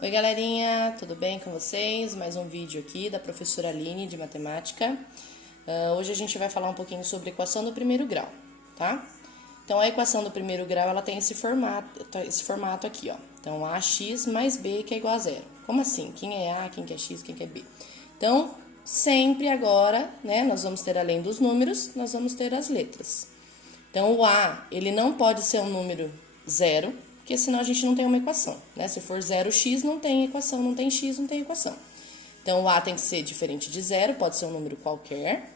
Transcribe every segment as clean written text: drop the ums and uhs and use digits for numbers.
Oi, galerinha, tudo bem com vocês? Mais um vídeo aqui da professora Aline de matemática. Hoje a gente vai falar um pouquinho sobre a equação do primeiro grau, tá? Então, a equação do primeiro grau, ela tem esse formato aqui, ó. Então, ax mais b que é igual a zero. Como assim? Quem é a, quem que é x, quem que é b? Então, sempre agora, né, nós vamos ter, além dos números, nós vamos ter as letras. Então, o a, ele não pode ser um número zero, porque senão a gente não tem uma equação, né? Se for 0x, não tem equação, não tem x, não tem equação. Então, o a tem que ser diferente de zero, pode ser um número qualquer.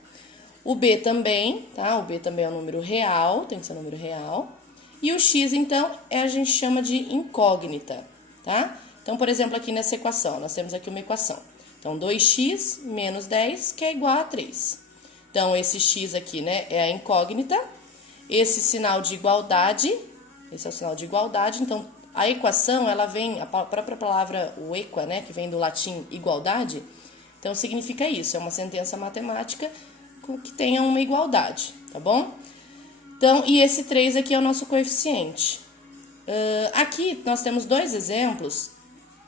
O b também, tá? O b também é um número real, tem que ser um número real. E o x, então, a gente chama de incógnita, tá? Então, por exemplo, aqui nessa equação, nós temos aqui uma equação. Então, 2x menos 10, que é igual a 3. Então, esse x aqui, né, é a incógnita. Esse sinal de igualdade, esse é o sinal de igualdade. Então, a equação, ela vem, a própria palavra o equa, né, que vem do latim igualdade, então significa isso, é uma sentença matemática que tenha uma igualdade, tá bom? Então, e esse 3 aqui é o nosso coeficiente. Aqui nós temos dois exemplos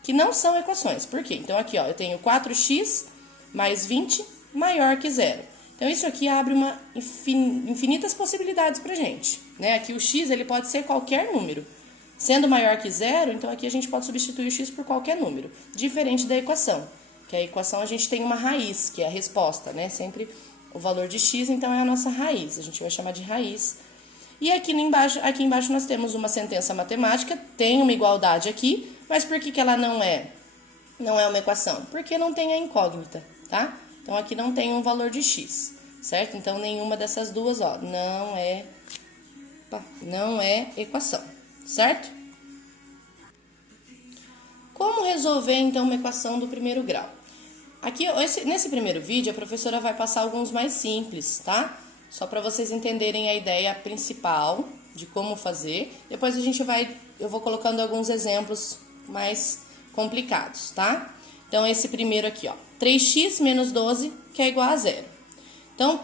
que não são equações. Por quê? Então, aqui, ó, eu tenho 4x mais 20 maior que zero. Então, isso aqui abre infinitas possibilidades pra gente, né? Aqui o x, ele pode ser qualquer número. Sendo maior que zero, então aqui a gente pode substituir o x por qualquer número. Diferente da equação, que a equação a gente tem uma raiz, que é a resposta, né? Sempre o valor de x, então, é a nossa raiz. A gente vai chamar de raiz. E aqui embaixo nós temos uma sentença matemática, tem uma igualdade aqui, mas por que ela não é uma equação? Porque não tem a incógnita, tá? Então, aqui não tem um valor de x, certo? Então, nenhuma dessas duas, ó, não é equação, certo? Como resolver, então, uma equação do primeiro grau? Aqui, nesse primeiro vídeo, a professora vai passar alguns mais simples, tá? Só para vocês entenderem a ideia principal de como fazer. Depois eu vou colocando alguns exemplos mais complicados, tá? Então, esse primeiro aqui, ó, 3x menos 12, que é igual a zero. Então,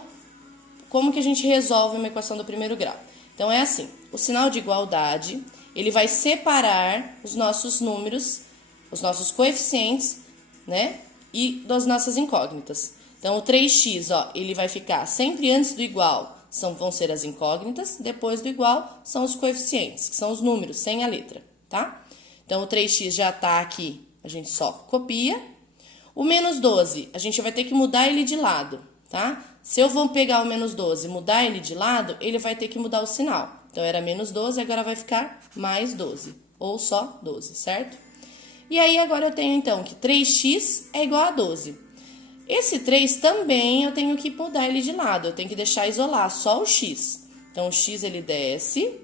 como que a gente resolve uma equação do primeiro grau? Então, é assim, o sinal de igualdade, ele vai separar os nossos números, os nossos coeficientes, né, e das nossas incógnitas. Então, o 3x, ó, ele vai ficar sempre antes do igual, vão ser as incógnitas, depois do igual são os coeficientes, que são os números, sem a letra, tá? Então, o 3x já tá aqui, a gente só copia. O menos 12, a gente vai ter que mudar ele de lado, tá? Se eu vou pegar o menos 12 e mudar ele de lado, ele vai ter que mudar o sinal. Então, era menos 12, agora vai ficar mais 12, ou só 12, certo? E aí, agora eu tenho, então, que 3x é igual a 12. Esse 3 também eu tenho que mudar ele de lado, eu tenho que deixar isolar só o x. Então, o x, ele desce,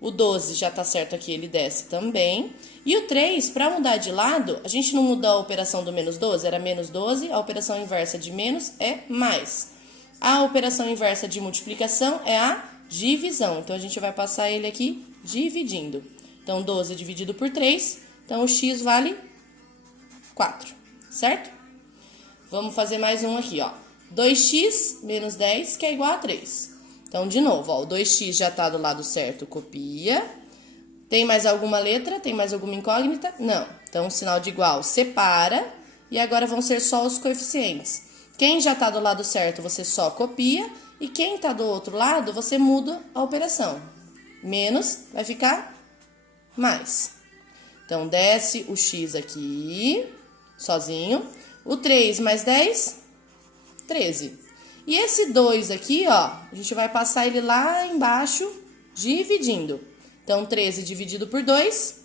o 12 já tá certo aqui, ele desce também. E o 3, para mudar de lado, a gente não mudou a operação do menos 12, era menos 12, a operação inversa de menos é mais. A operação inversa de multiplicação é a divisão, então a gente vai passar ele aqui dividindo. Então, 12 dividido por 3, então o x vale 4, certo? Vamos fazer mais um aqui, ó. 2x menos 10, que é igual a 3. Então, de novo, ó, o 2x já tá do lado certo, copia. Tem mais alguma letra? Tem mais alguma incógnita? Não. Então, o sinal de igual separa. E agora vão ser só os coeficientes. Quem já tá do lado certo, você só copia. E quem tá do outro lado, você muda a operação. Menos vai ficar mais. Então, desce o x aqui, sozinho. O 3 mais 10, 13. E esse 2 aqui, ó, a gente vai passar ele lá embaixo, dividindo. Então, 13 dividido por 2,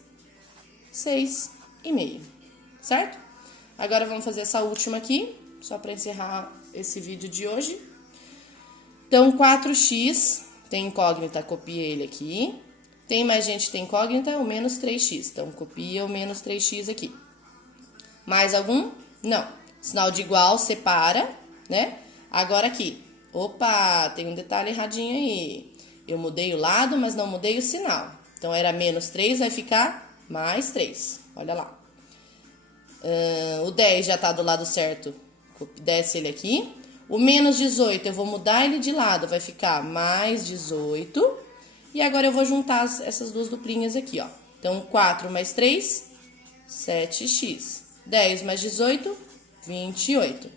6,5, certo? Agora, vamos fazer essa última aqui, só para encerrar esse vídeo de hoje. Então, 4x, tem incógnita, copia ele aqui. Tem mais gente que tem incógnita, o menos 3x. Então, copia o menos 3x aqui. Mais algum? Não. Sinal de igual separa, né? Agora aqui. Opa, tem um detalhe erradinho aí. Eu mudei o lado, mas não mudei o sinal. Então, era menos 3, vai ficar mais 3. Olha lá. O 10 já tá do lado certo. Desce ele aqui. O menos 18, eu vou mudar ele de lado. Vai ficar mais 18. E agora eu vou juntar essas duas duplinhas aqui, ó. Então, 4 mais 3, 7x. 10 mais 18, 28.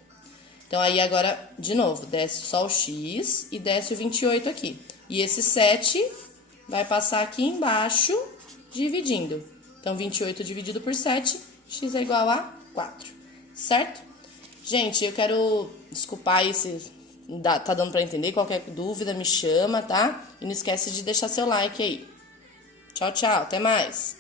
Então, aí agora, de novo, desce só o x e desce o 28 aqui. E esse 7 vai passar aqui embaixo, dividindo. Então, 28 dividido por 7, x é igual a 4, certo? Gente, eu quero desculpar aí se tá dando pra entender. Qualquer dúvida, me chama, tá? E não esquece de deixar seu like aí. Tchau, tchau. Até mais.